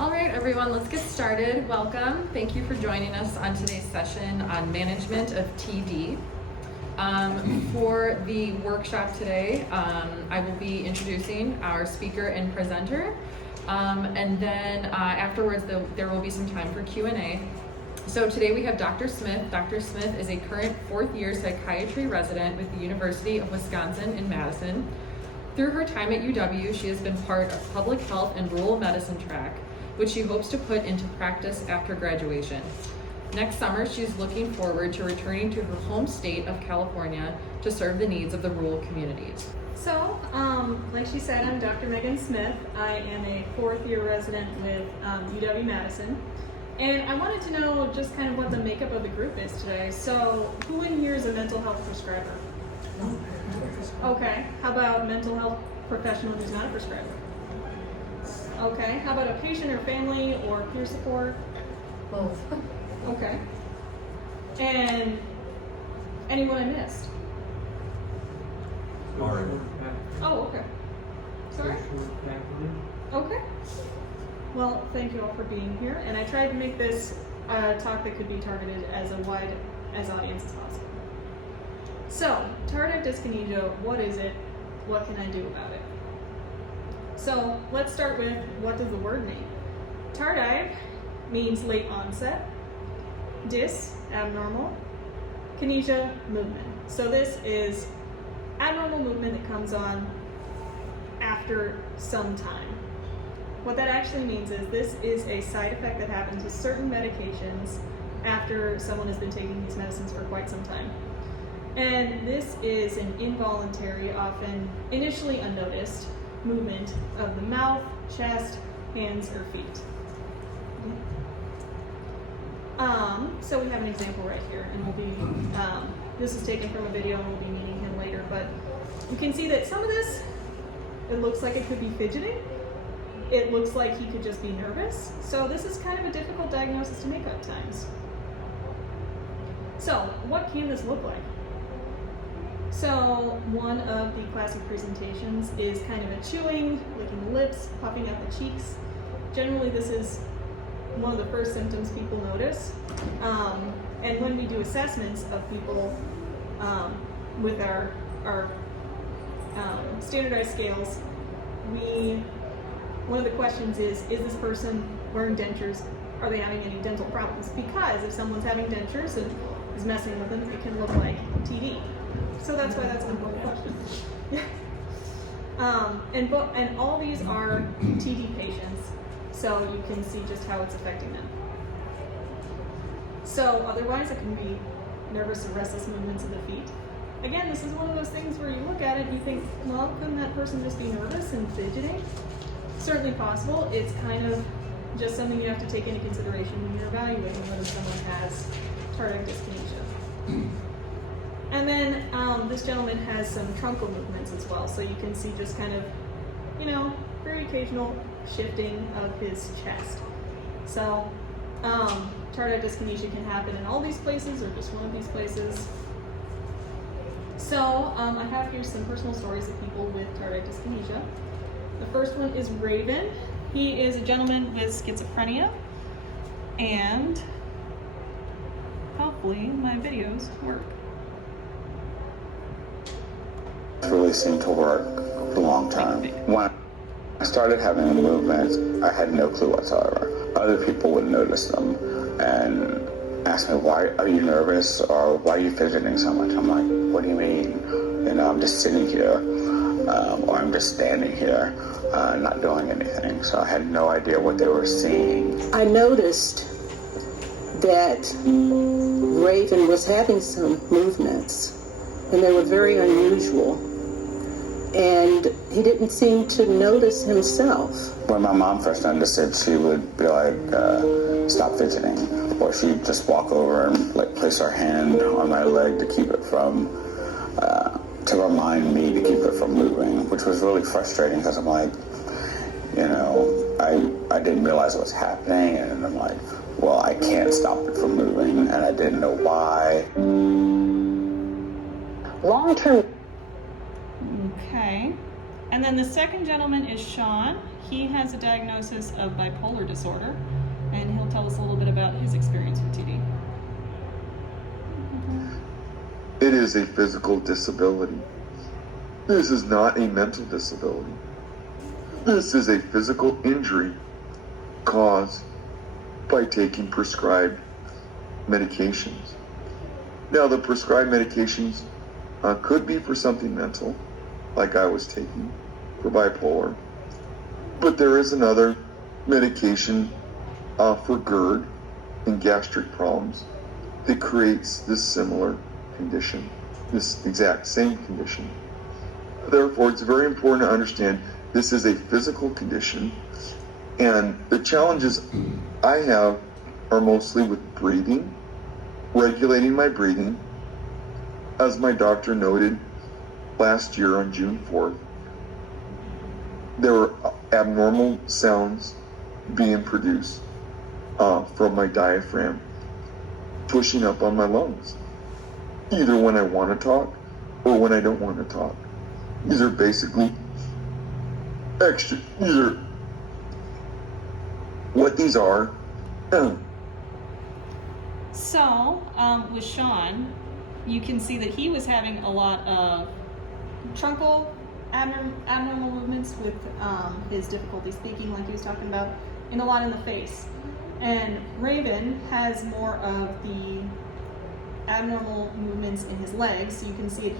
All right, everyone, let's get started. Welcome. Thank you for joining us on today's session on management of TD. For the workshop today, I will be introducing our speaker and presenter, and then afterwards there will be some time for Q&A. So today we have Dr. Smith. Dr. Smith is a current fourth-year psychiatry resident with the University of Wisconsin in Madison. Through her time at UW, she has been part of public health and rural medicine track, which she hopes to put into practice after graduation. Next summer, she is looking forward to returning to her home state of California to serve the needs of the rural communities. So, like she said, I'm Dr. Megan Smith. I am a fourth-year resident with UW-Madison. And I wanted to know just kind of what the makeup of the group is today. So, who in here is a mental health prescriber? Okay. How about a mental health professional who's not a prescriber? Okay. How about a patient or family or peer support? Both. Okay. And anyone I missed? Oh, okay. Sorry? Okay. Well, thank you all for being here. And I tried to make this talk that could be targeted as a wide audience as possible. So, tardive dyskinesia, what is it? What can I do about it? So, let's start with, what does the word mean? Tardive means late onset. Dys, abnormal. Kinesia, movement. So this is abnormal movement that comes on after some time. What that actually means is this is a side effect that happens with certain medications after someone has been taking these medicines for quite some time. And this is an involuntary, often initially unnoticed, movement of the mouth, chest, hands, or feet. So we have an example right here, and we'll be, this is taken from a video and we'll be meeting him later, but you can see that some of this, it looks like it could be fidgeting. It looks like he could just be nervous. So this is kind of a difficult diagnosis to make at times. So what can this look like? So one of the classic presentations is kind of a chewing, licking the lips, puffing out the cheeks. Generally this is one of the first symptoms people notice. And when we do assessments of people with our standardized scales, one of the questions is this person wearing dentures? Are they having any dental problems? Because if someone's having dentures and is messing with them, it can look like TD. So that's why that's an important question. And all these are TD patients, so you can see just how it's affecting them. So otherwise, it can be nervous or restless movements of the feet. Again, this is one of those things where you look at it and you think, well, couldn't that person just be nervous and fidgeting? Certainly possible. It's kind of just something you have to take into consideration when you're evaluating whether someone has tardive dyskinesia. And then this gentleman has some truncal movements as well, so you can see just kind of, very occasional shifting of his chest. So tardive dyskinesia can happen in all these places or just one of these places. So I have here some personal stories of people with tardive dyskinesia. The first one is Raven. He is a gentleman with schizophrenia, and hopefully my videos work. It really seemed to work for a long time. When I started having the movements, I had no clue whatsoever. Other people would notice them and ask me, why are you nervous, or why are you fidgeting so much? I'm like, what do you mean? I'm just sitting here, or I'm just standing here, not doing anything. So I had no idea what they were seeing. I noticed that Raven was having some movements, and they were very unusual. And he didn't seem to notice himself. When my mom first noticed it, she would be like, stop fidgeting. Or she'd just walk over and place her hand on my leg to keep it from, to remind me to keep it from moving, which was really frustrating because I'm like, I didn't realize what was happening, and I'm like, well, I can't stop it from moving, and I didn't know why. Long-term. Okay. And then the second gentleman is Sean. He has a diagnosis of bipolar disorder, and he'll tell us a little bit about his experience with TD. It is a physical disability. This is not a mental disability. This is a physical injury caused by taking prescribed medications. Now, the prescribed medications could be for something mental, like I was taking for bipolar, but there is another medication for GERD and gastric problems that creates this similar condition, this exact same condition. Therefore, it's very important to understand this is a physical condition, and the challenges I have are mostly with breathing, regulating my breathing. As my doctor noted last year on June 4th, there were abnormal sounds being produced from my diaphragm, pushing up on my lungs, either when I want to talk or when I don't want to talk. These are basically extra. These are what these are. So, with Sean, you can see that he was having a lot of truncal abnormal movements with his difficulty speaking, like he was talking about, and a lot in the face. And Raven has more of the abnormal movements in his legs. So you can see it.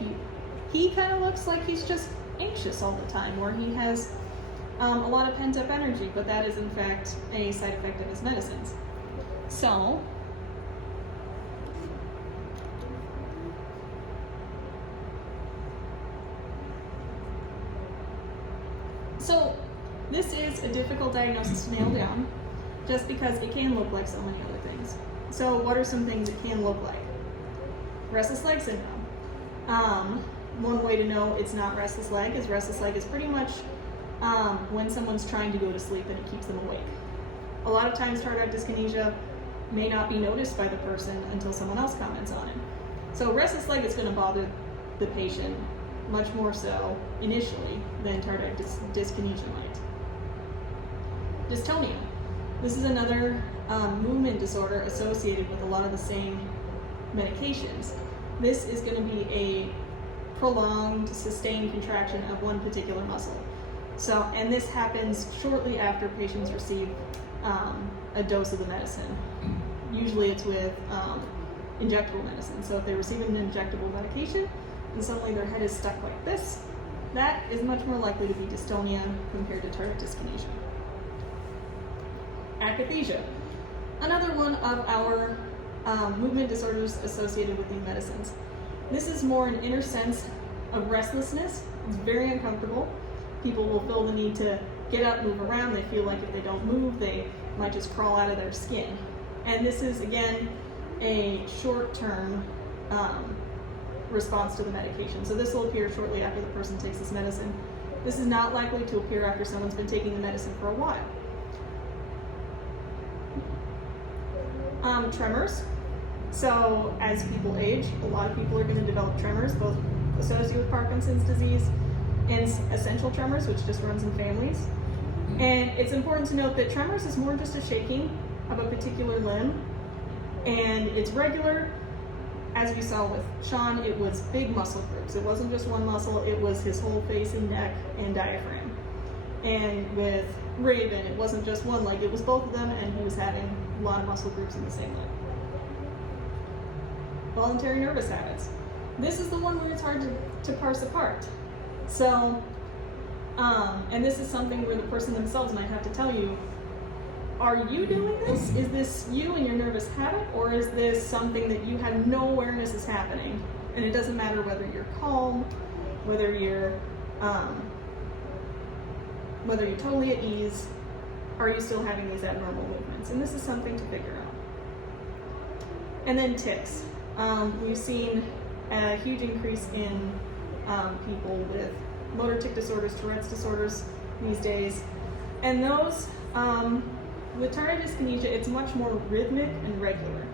He kind of looks like he's just anxious all the time, or he has a lot of pent-up energy, but that is in fact a side effect of his medicines. So this is a difficult diagnosis to nail down, just because it can look like so many other things. So what are some things it can look like? Restless leg syndrome. One way to know it's not restless leg is pretty much when someone's trying to go to sleep and it keeps them awake. A lot of times tardive dyskinesia may not be noticed by the person until someone else comments on it. So restless leg is going to bother the patient much more so initially than tardive dyskinesia might. Dystonia. This is another movement disorder associated with a lot of the same medications. This is going to be a prolonged, sustained contraction of one particular muscle. So, and this happens shortly after patients receive a dose of the medicine. Usually it's with injectable medicine. So if they receive an injectable medication and suddenly their head is stuck like this, that is much more likely to be dystonia compared to tardive dyskinesia. Akathisia, another one of our movement disorders associated with these medicines. This is more an inner sense of restlessness. It's very uncomfortable. People will feel the need to get up, move around. They feel like if they don't move, they might just crawl out of their skin. And this is, again, a short-term response to the medication. So this will appear shortly after the person takes this medicine. This is not likely to appear after someone's been taking the medicine for a while. Tremors. So as people age, a lot of people are going to develop tremors, both associated with Parkinson's disease and essential tremors, which just runs in families. And it's important to note that tremors is more just a shaking of a particular limb, and it's regular. As we saw with Sean, it was big muscle groups. It wasn't just one muscle, it was his whole face and neck and diaphragm. And with Raven, it wasn't just one leg, it was both of them, and he was having a lot of muscle groups in the same leg. Voluntary nervous habits. This is the one where it's hard to parse apart. So, and this is something where the person themselves might have to tell you, are you doing this? Is this you and your nervous habit, or is this something that you have no awareness is happening? And it doesn't matter whether you're calm, whether you're totally at ease, are you still having these abnormal movements? And this is something to figure out. And then tics. We've seen a huge increase in people with motor tic disorders, Tourette's disorders these days. And those, with tardive dyskinesia, it's much more rhythmic and regular.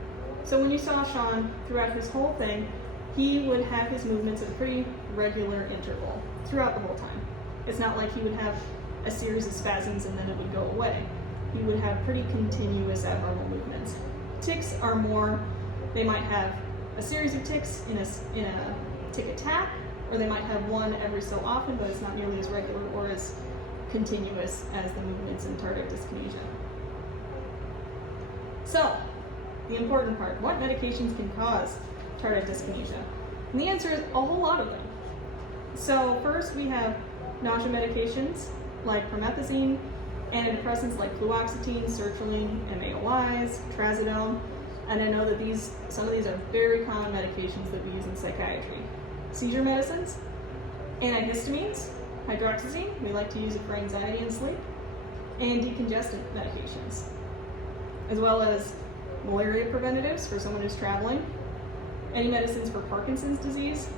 So when you saw Sean throughout his whole thing, he would have his movements at a pretty regular interval throughout the whole time. It's not like he would have a series of spasms and then it would go away. He would have pretty continuous abnormal movements. Tics are more, they might have a series of tics in a tic attack, or they might have one every so often, but it's not nearly as regular or as continuous as the movements in tardive dyskinesia. So, the important part, what medications can cause tardive dyskinesia? And the answer is a whole lot of them. So first we have nausea medications like promethazine, antidepressants like fluoxetine, sertraline, MAOIs, trazodone, and I know that some of these are very common medications that we use in psychiatry. Seizure medicines, antihistamines, hydroxyzine, we like to use it for anxiety and sleep, and decongestant medications, as well as malaria preventatives for someone who's traveling, any medicines for Parkinson's disease,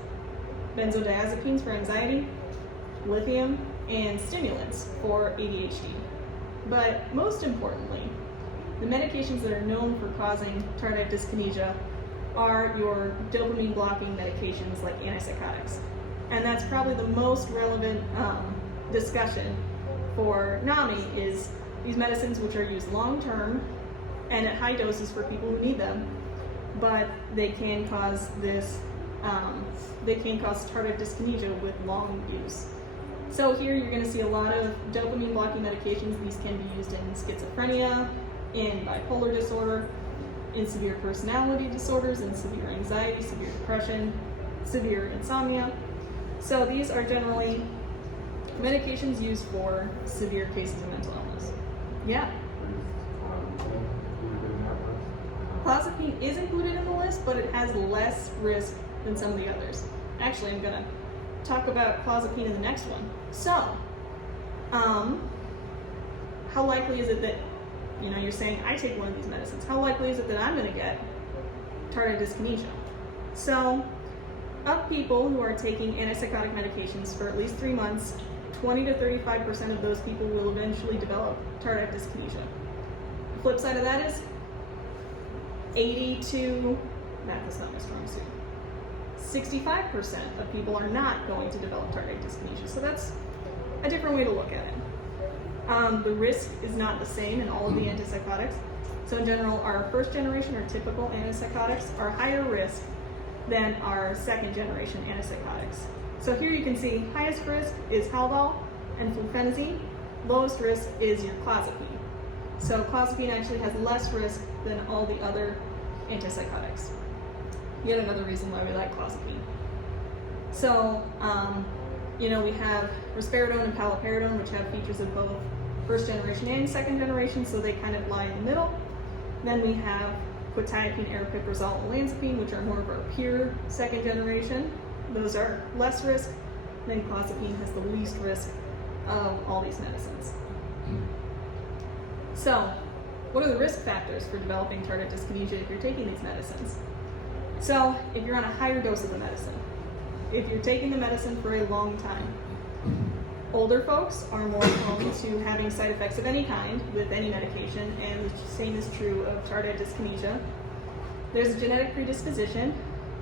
benzodiazepines for anxiety, lithium, and stimulants for ADHD. But most importantly, the medications that are known for causing tardive dyskinesia are your dopamine blocking medications like antipsychotics. And that's probably the most relevant discussion for NAMI is these medicines which are used long term and at high doses for people who need them, but they can cause tardive dyskinesia with long use. So here you're going to see a lot of dopamine blocking medications. These can be used in schizophrenia, in bipolar disorder, in severe personality disorders, in severe anxiety, severe depression, severe insomnia. So these are generally medications used for severe cases of mental illness. Yeah. Clozapine is included in the list, but it has less risk than some of the others. Actually, I'm going to talk about clozapine in the next one. So, how likely is it that, you're saying I take one of these medicines, how likely is it that I'm going to get tardive dyskinesia? So, of people who are taking antipsychotic medications for at least 3 months, 20 to 35% of those people will eventually develop tardive dyskinesia. The flip side of that is 80 to, math is not my strong suit, 65% of people are not going to develop tardive dyskinesia. So that's a different way to look at it. The risk is not the same in all of the antipsychotics. So in general, our first generation or typical antipsychotics are higher risk than our second generation antipsychotics. So here you can see highest risk is Haldol and fluphenazine. Lowest risk is your clozapine. So clozapine actually has less risk than all the other antipsychotics. Yet another reason why we like clozapine. So, we have risperidone and paliperidone, which have features of both first generation and second generation, so they kind of lie in the middle. Then we have quetiapine, aripiprazole, and olanzapine, which are more of our pure second generation. Those are less risk. Then clozapine has the least risk of all these medicines. So, what are the risk factors for developing tardive dyskinesia if you're taking these medicines? So, if you're on a higher dose of the medicine, if you're taking the medicine for a long time, older folks are more prone to having side effects of any kind with any medication, and the same is true of tardive dyskinesia. There's a genetic predisposition,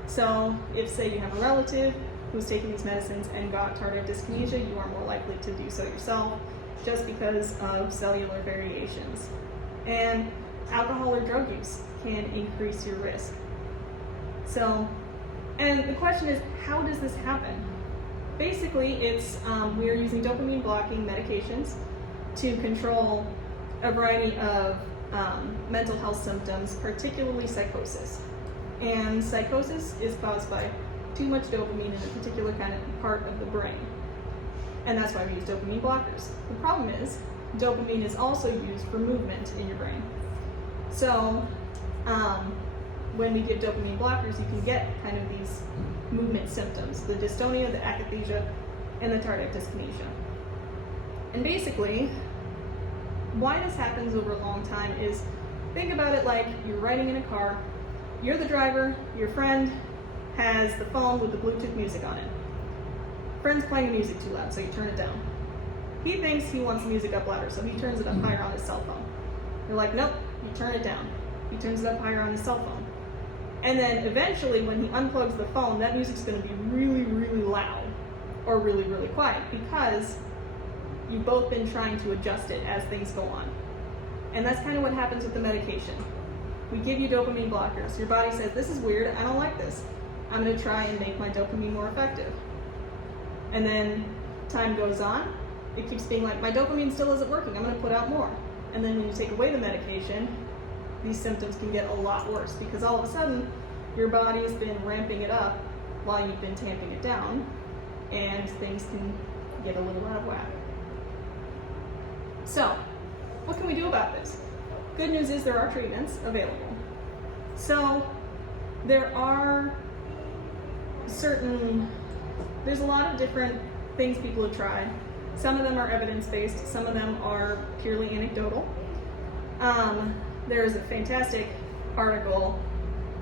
so if, say, you have a relative who's taking these medicines and got tardive dyskinesia, you are more likely to do so yourself just because of cellular variations. And alcohol or drug use can increase your risk. So, and the question is, how does this happen? Basically, it's we are using dopamine blocking medications to control a variety of mental health symptoms, particularly psychosis. And psychosis is caused by too much dopamine in a particular kind of part of the brain. And that's why we use dopamine blockers. The problem is, dopamine is also used for movement in your brain. So, when we give dopamine blockers, you can get kind of these movement symptoms, the dystonia, the akathisia, and the tardive dyskinesia. And basically, why this happens over a long time is, think about it like you're riding in a car, you're the driver, your friend has the phone with the Bluetooth music on it. Friend's playing the music too loud, so you turn it down. He thinks he wants the music up louder, so he turns it up higher on his cell phone. You're like, nope, you turn it down. He turns it up higher on his cell phone. And then eventually, when he unplugs the phone, that music's going to be really, really loud or really, really quiet because you've both been trying to adjust it as things go on. And that's kind of what happens with the medication. We give you dopamine blockers. Your body says, this is weird, I don't like this. I'm going to try and make my dopamine more effective. And then time goes on, it keeps being like, my dopamine still isn't working, I'm going to put out more. And then when you take away the medication, these symptoms can get a lot worse because all of a sudden, your body's been ramping it up while you've been tamping it down, and things can get a little out of whack. So, what can we do about this? Good news is there are treatments available. So, there's a lot of different things people have tried. Some of them are evidence-based, some of them are purely anecdotal. There's a fantastic article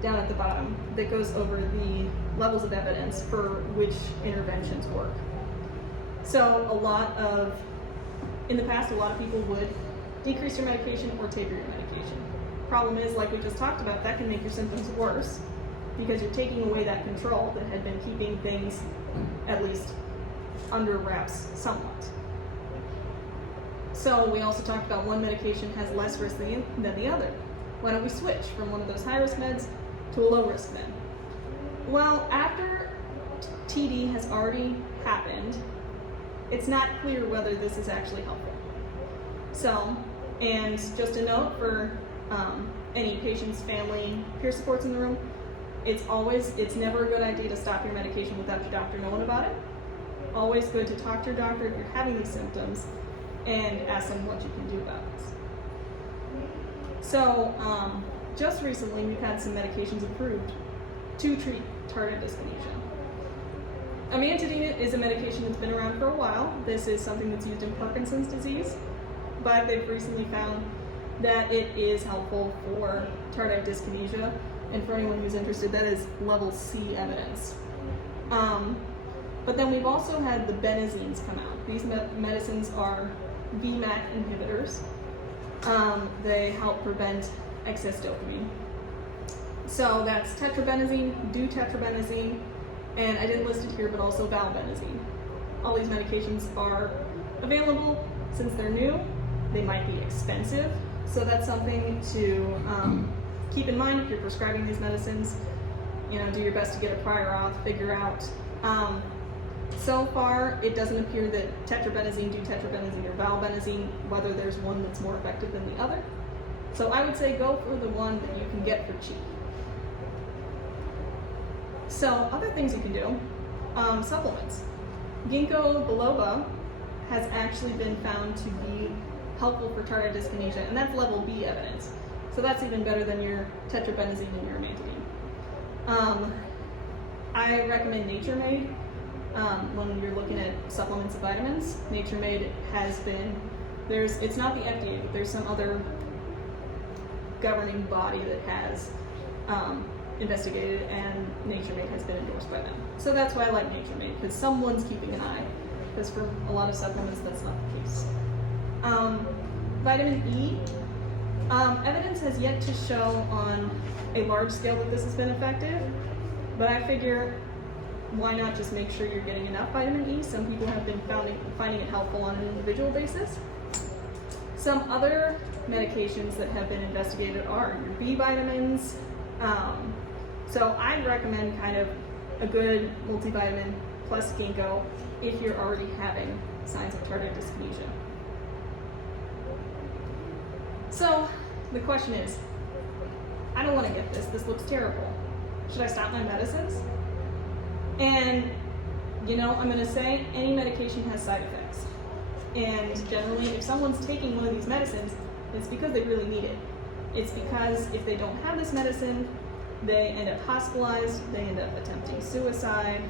down at the bottom that goes over the levels of evidence for which interventions work. So in the past, a lot of people would decrease your medication or taper your medication. Problem is, like we just talked about, that can make your symptoms worse because you're taking away that control that had been keeping things at least under wraps somewhat. So we also talked about one medication has less risk than the other. Why don't we switch from one of those high-risk meds to a low-risk med? Well, after TD has already happened, it's not clear whether this is actually helpful. So, and just a note for any patient's family, peer supports in the room, it's never a good idea to stop your medication without your doctor knowing about it. Always good to talk to your doctor if you're having these symptoms and ask them what you can do about this. So, just recently we've had some medications approved to treat tardive dyskinesia. Amantadine is a medication that's been around for a while. This is something that's used in Parkinson's disease, but they've recently found that it is helpful for tardive dyskinesia, and for anyone who's interested, that is level C evidence. But then we've also had the benazines come out. These medicines are VMAT inhibitors. They help prevent excess dopamine. So that's tetrabenazine, deutetrabenazine, and I didn't list it here, but also valbenazine. All these medications are available. Since they're new, they might be expensive. So that's something to keep in mind if you're prescribing these medicines. Do your best to get a prior auth, figure out. So far, it doesn't appear that tetrabenazine, deutetrabenazine, or valbenazine, whether there's one that's more effective than the other. So I would say go for the one that you can get for cheap. So other things you can do, supplements. Ginkgo biloba has actually been found to be helpful for tardive dyskinesia, and that's level B evidence. So that's even better than your tetrabenazine and your amantadine. I recommend Nature Made. When you're looking at supplements of vitamins, Nature Made has been, it's not the FDA, but there's some other governing body that has investigated, and Nature Made has been endorsed by them. So that's why I like Nature Made, because someone's keeping an eye, because for a lot of supplements, that's not the case. Vitamin E, evidence has yet to show on a large scale that this has been effective, but I figure why not just make sure you're getting enough vitamin E? Some people have been finding it helpful on an individual basis. Some other medications that have been investigated are your B vitamins. So I'd recommend kind of a good multivitamin plus ginkgo if you're already having signs of tardive dyskinesia. So the question is, I don't want to get this. This looks terrible. Should I stop my medicines? And, I'm going to say any medication has side effects. And generally, if someone's taking one of these medicines, it's because they really need it. It's because if they don't have this medicine, they end up hospitalized, they end up attempting suicide.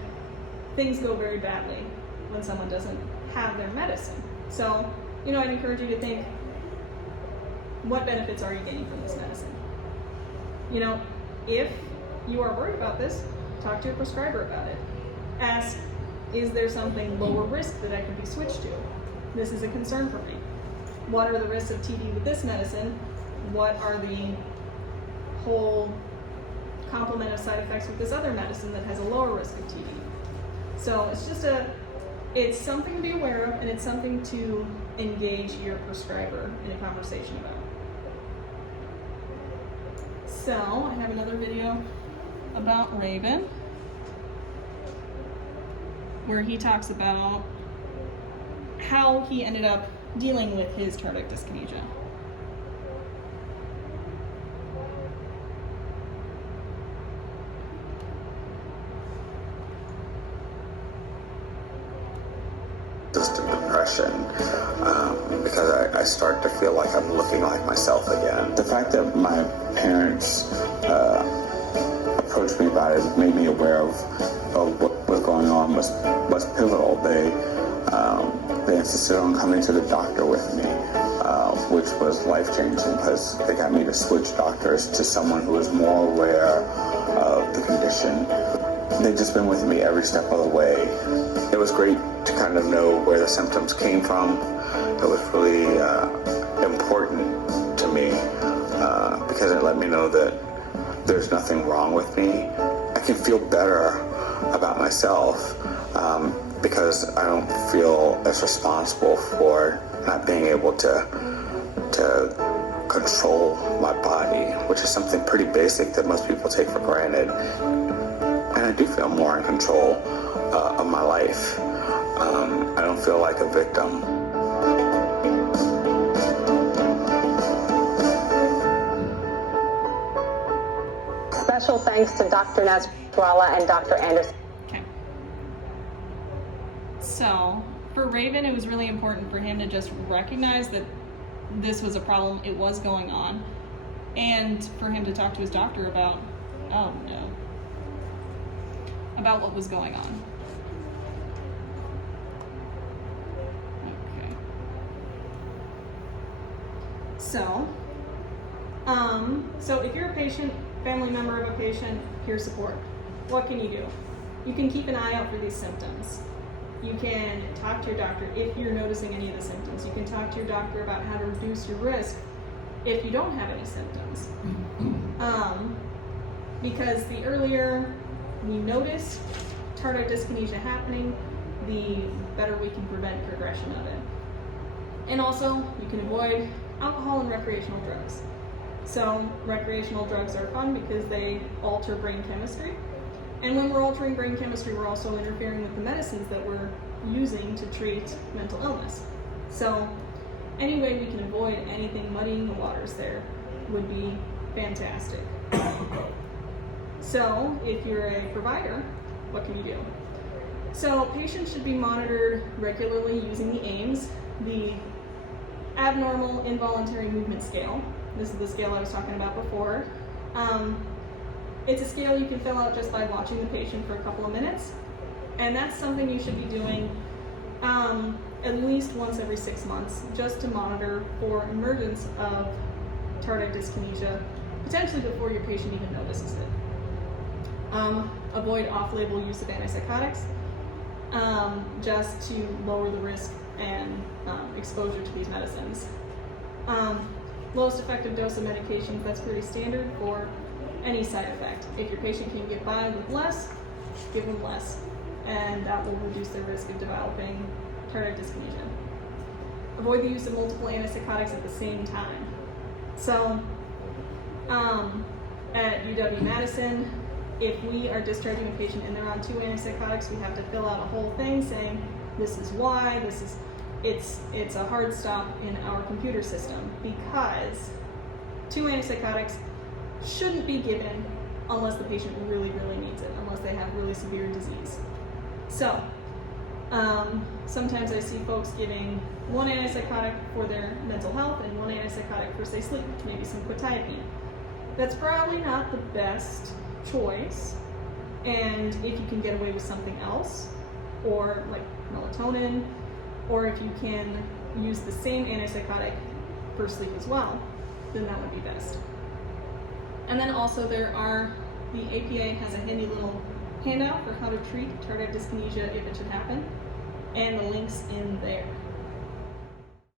Things go very badly when someone doesn't have their medicine. So, I'd encourage you to think, what benefits are you getting from this medicine? If you are worried about this, talk to a prescriber about it. Ask, is there something lower risk that I could be switched to? This is a concern for me. What are the risks of TD with this medicine? What are the whole complement of side effects with this other medicine that has a lower risk of TD? So it's just a it's something to be aware of, and it's something to engage your prescriber in a conversation about. So, I have another video about Raven, where he talks about how he ended up dealing with his tardive dyskinesia. Distant depression, because I start to feel like I'm looking like myself again. The fact that my parents approached me about it made me aware of what was going on was pivotal. They insisted on coming to the doctor with me, which was life-changing because they got me to switch doctors to someone who was more aware of the condition. They've just been with me every step of the way. It was great to kind of know where the symptoms came from. It was really important to me because it let me know that there's nothing wrong with me. I can feel better about myself because I don't feel as responsible for not being able to control my body, which is something pretty basic that most people take for granted. And I do feel more in control of my life. I don't feel like a victim. Special thanks to Dr. Nasrallah and Dr. Anderson. Okay. So, for Raven, it was really important for him to just recognize that this was a problem, it was going on, and for him to talk to his doctor about, about what was going on. Okay. So if you're a patient, family member of a patient, peer support, what can you do? You can keep an eye out for these symptoms. You can talk to your doctor if you're noticing any of the symptoms. You can talk to your doctor about how to reduce your risk if you don't have any symptoms. Because the earlier we notice tardive dyskinesia happening, the better we can prevent progression of it. And also, you can avoid alcohol and recreational drugs. So, recreational drugs are fun because they alter brain chemistry. And when we're altering brain chemistry, we're also interfering with the medicines that we're using to treat mental illness. So, any way we can avoid anything muddying the waters there would be fantastic. So, if you're a provider, what can you do? So, patients should be monitored regularly using the AIMS, the Abnormal Involuntary Movement Scale. This is the scale I was talking about before. It's a scale you can fill out just by watching the patient for a couple of minutes, and that's something you should be doing at least once every 6 months, just to monitor for emergence of tardive dyskinesia, potentially before your patient even notices it. Avoid off-label use of antipsychotics, just to lower the risk and exposure to these medicines. Lowest effective dose of medications, that's pretty standard for any side effect. If your patient can get by with less, give them less, and that will reduce their risk of developing tardive dyskinesia. Avoid the use of multiple antipsychotics at the same time. So, at UW-Madison, if we are discharging a patient and they're on 2 antipsychotics, we have to fill out a whole thing saying, this is why, it's a hard stop in our computer system, because 2 antipsychotics shouldn't be given unless the patient really, really needs it, unless they have really severe disease. So, sometimes I see folks giving 1 antipsychotic for their mental health and 1 antipsychotic for, say, sleep, maybe some quetiapine. That's probably not the best choice, and if you can get away with something else, or like melatonin, or if you can use the same antipsychotic for sleep as well, then that would be best. And then also the APA has a handy little handout for how to treat tardive dyskinesia if it should happen, and the link's in there.